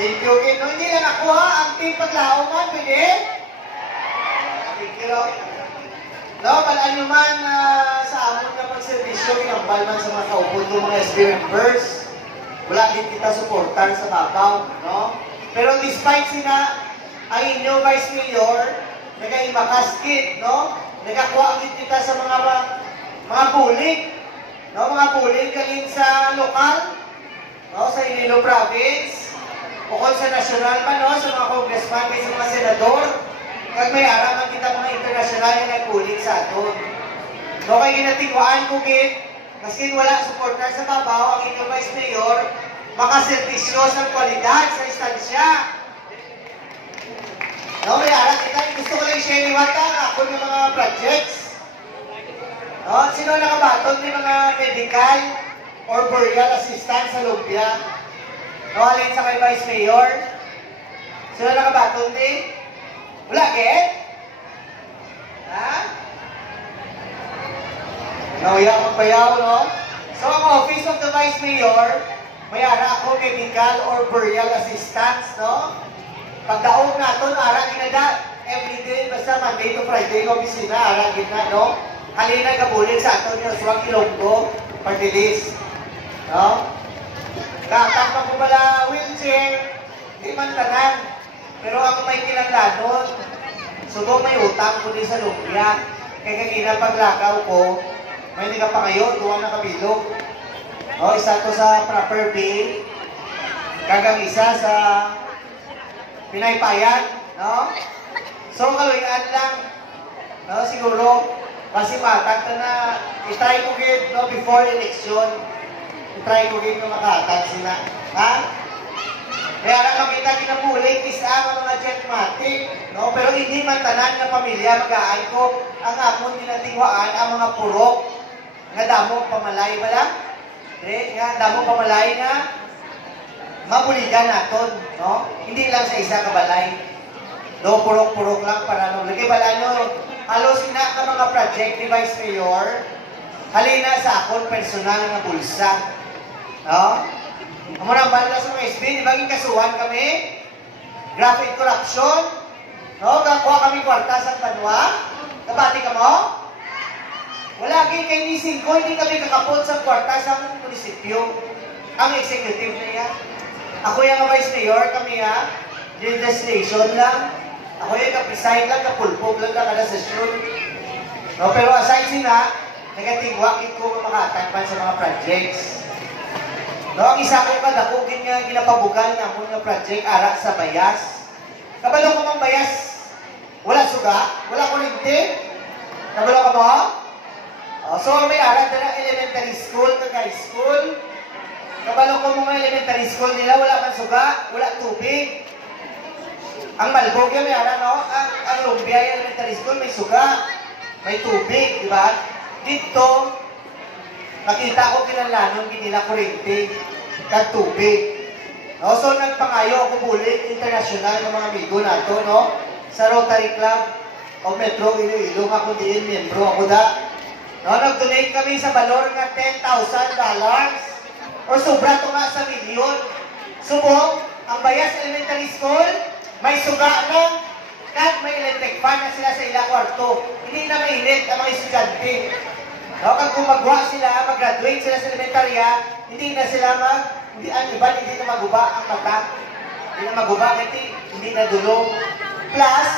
Thank you. Okay, no, hindi lang ako ha. Ang team paglauman, pwede? Thank you. No, balaan nyo man sa amon na pagservisyo, kinambal man sa mga kaupod ng mga SB members. Wala din kita supportan sa babaw, no? Pero despite sina, ang inyo Vice Mayor, nag-imakastit, no? Nagakuha kita sa mga pulig, no? Mga pulig kalin sa lokal, no? Sa Iloilo Province, bukod sa nasyonal pa, no? Sa mga congressman, sa mga senador, kag may araman kita mga internasyonal na nagpulig sa aton. No, kay ginatigwaan ko gid, maskin wala suportar sa babaw, ang inyong Vice Mayor, makaservisyo sa kwalidad sa istansya. No, may araman kita, gusto ko lang share iwata ako ng mga projects. No, sino nakabatog ng mga medical or burial assistance sa Lumpia? No, alin sa kay Vice Mayor? Sino nakabatog din? Wala, Ken? Ha? Nauya magpayaw, no? So, ang Office of the Vice Mayor, may ara ako medical or burial assistance, no? Pagdaog natin, ara ginada, everyday, basta Monday to Friday, ng opisina, ara gina, no? Halina kabulin sa ato niyo, suwag ilonggo, party list, no? Katak ko pala wheelchair, di man tanan. Pero ako may kinaglanon. Subo may utang ko din sa Lumpia. Kaya kagina paglakaw ko, may liga pa kayo, duwa na kabilog. O, isa to sa proper bill. Kagang isa sa pinaypayan. No? So, kaluyan lang. No, siguro, kasi matag na itry ko gid no, before election. Itry ko gid na makatag sila. Ha? Kaya lang makita kinapulit, isa ang mga jetmatic, no? Pero hindi man tanan ng pamilya mag-aay ko ang akong tinatingwaan ang mga purok nga damong pamalay bala. Nga damong pamalay na mabuligan naton, no? Hindi lang sa isa ka balay. No, purok-purok lang para no. Lagi bala nyo, halos na ka mga project ni Vice Mayor, halina sa akong personal na bulsa. No? Amo nang bala sa mga SB, di ba kasuhan kami? Graphic corruption, no? Kakuha kami kwarta sa Tanwa. Kabati ka mo? Wala kay nising ko, hindi kami kakapot sa kwarta sa munisipyo. Ang executive na yan. Ako yung Vice Mayor, kami legislation lang. Ako yung kapisahin lang, kapulpog lang na kada sesyon. No? Pero aside sila, nagatingwakit ko makatagpan sa mga projects. No, ang isa ko kadakugin nga ginapabugal na mo nga project ara sa Bayas. Kabalo ko mang Bayas, wala suga, wala kuryente. Kabalo ka mo? So may ara na elementary school kag high school. Kabalo ko mga elementary school nila wala man suga, wala tubig. Ang Malbog may ara no, ang Lumbia elementary school may suga, may tubig, di ba? Dito nakita ko kinalanon nila kuryente kag tubig. No, so nagpangayo ako bulit international ng mga amigo nato, no? Sa Rotary Club o Metro Iloilo, ako din miyembro ako da. No, nag-donate kami sa balor nga $10,000 or sobra to nga sa milyon. Subong, ang Bayas Elementary School, may suga na at may electric fan na sila sa ilang kwarto. Hindi na mainit ang mga estudyante. No, kag gumagawa sila, mag-graduate sila sa elementarya, hindi na sila hindi na maguba ang mata. Hindi na maguba, hindi na dulong. Plus,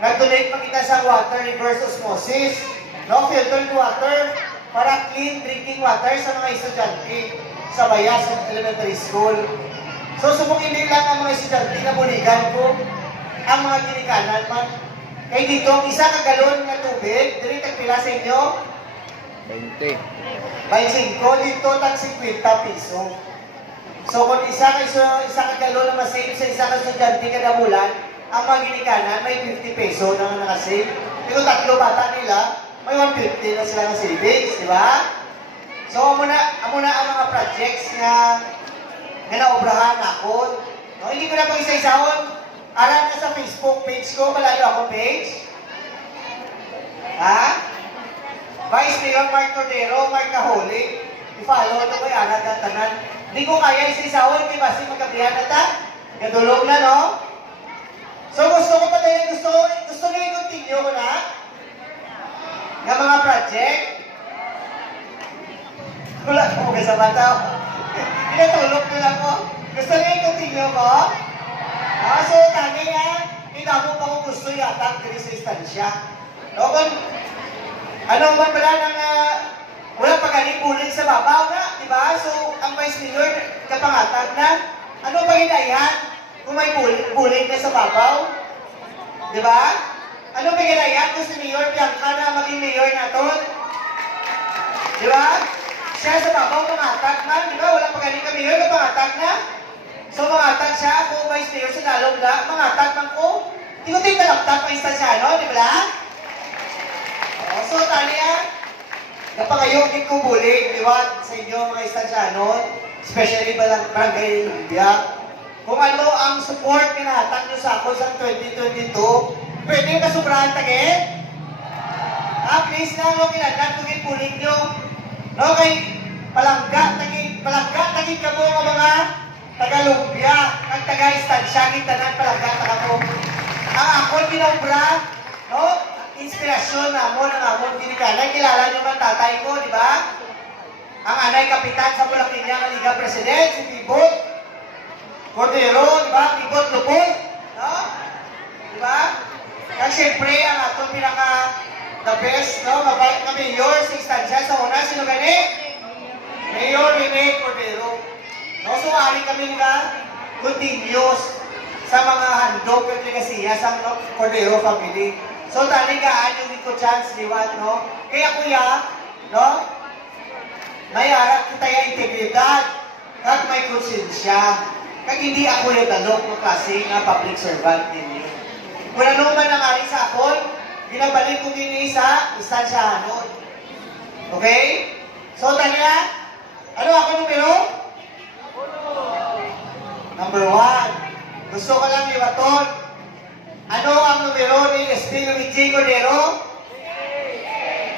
nag-donate pa kita sa water reverse osmosis, no, filtered water, para clean drinking water sa mga estudyante sa Bayas Elementary School. So, subukinin lang ang mga estudyante na buligan ko, ang mga kinikanan man. Kaya dito, isa ka galon na tubig, dili tagpila sa inyo, 20. May 5 dito, tag 50 piso. So kung isa ka galon na masave sa isa ka estudyante kada bulan, ang mga ginikanan may 50 peso na nakasave. Pero tatlo bata nila, may 150 na sila na savings, di ba? So amo na ang mga projects na naobrahan ako. No, hindi ko na pag-isa-isahon. Aral na sa Facebook page ko, malayo ako page. Ha? Vice Mayor Mark Cordero, Mark Kaholi. I-follow ito ko yung anak at tanan. Hindi ko kaya isa-isahon, di ba? Si magkabihan na ta? Kadulog na, no? So gusto ko pa din, gusto nyo i-continue ko na? Ng mga project? Wala ko mga sa mata. Pinatulog nyo lang ko. Gusto nyo i-continue ko? So tani nga, kita mo pa kung gusto yata dito sa istansya. No, kung ano man pala nang wala pa galing bulig sa babaw na, di ba? So, ang Vice Mayor, kapangatag na, ano ba ginayan kung may bulig na sa babaw? Di ba? Ano ba ginayan kung si Mayor Bianca na maging Mayor naton? Di ba? Siya sa babaw, pangatag man, di ba? Wala pa galing ka Mayor, kapangatag na. So, mangatag siya, kung Vice Mayor sa lalong na, mangatag man ko. Di ko tinalaptap ang istansyano, di ba? So, tanya, napakayo din ko bulig, liwat sa inyo mga istansyano, especially barangay Lumbia. Kung ano ang support kinahatag nyo sa ako sa 2022, pwede yung kasubrahan tagin? Please lang, no, kinagad kung ipulig nyo. No, kay palangga, tagin ka mo ang mga taga-Lumbia, ang taga-istansya, kintanan palangga, taga mo. Ang ako, pinobra, no? Inspirasyon na mo ng amon ginikanan. Kilala nyo man tatay ko, di ba? Ang anay kapitan sa Bulakinya ng Liga President, si Pibot Cordero, di ba? Pibot Lupon, no? Di ba? Kaya siyempre, ang atong pinaka the best, no? Mabait na mayor sa istansya sa una. Sino gani? Mayor Rene Cordero. No? So, ari kami nga continuous sa mga handog at ligasiya sa Cordero family. So, taligaan yung ito chance, liwat, no? Kaya kuya, no? May harap kita yung integridad at may konsensya. Kag hindi ako yung talok mo kasi nga public servant ninyo. Kung ano man ang ari sa akon, ginabalik ko din sa istansyahanon. Okay? So, tanya, ano ako numero? Number 1. Gusto ko lang liwaton. Ano ang numero ni SP Luigi Cordero?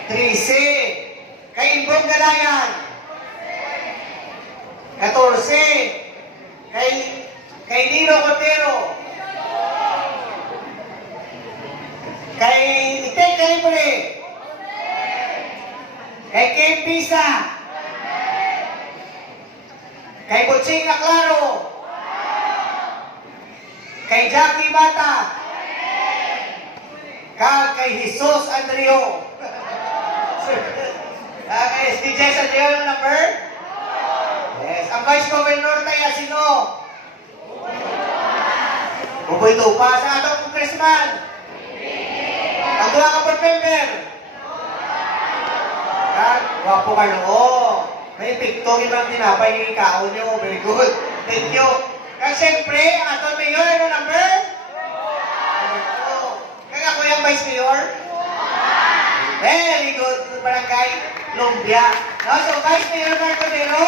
13. Kay Imbong Galayan? 14. Kay Nino Cordero? Kay Itel Calipore? Kay Kim Pisa? Kay Butching Aclaro? Kay Jackie Bata? Kay Jesus Andrio? Kay SDJ Andrio yung number? Yes. Ang Vice Governor tayo, sino? Buboy Tupa. Sa atong congressman? Ang duha ka board member? Wapo ka noo. May picto ibang tinapay yung ikaon nyo. Very good. Thank you. Kaya siyempre, ang atong mayor, ano number? Kaya ako yung Vice Mayor? Very good. Barangay Lumbia. No? So, Vice Mayor Marco Cordero,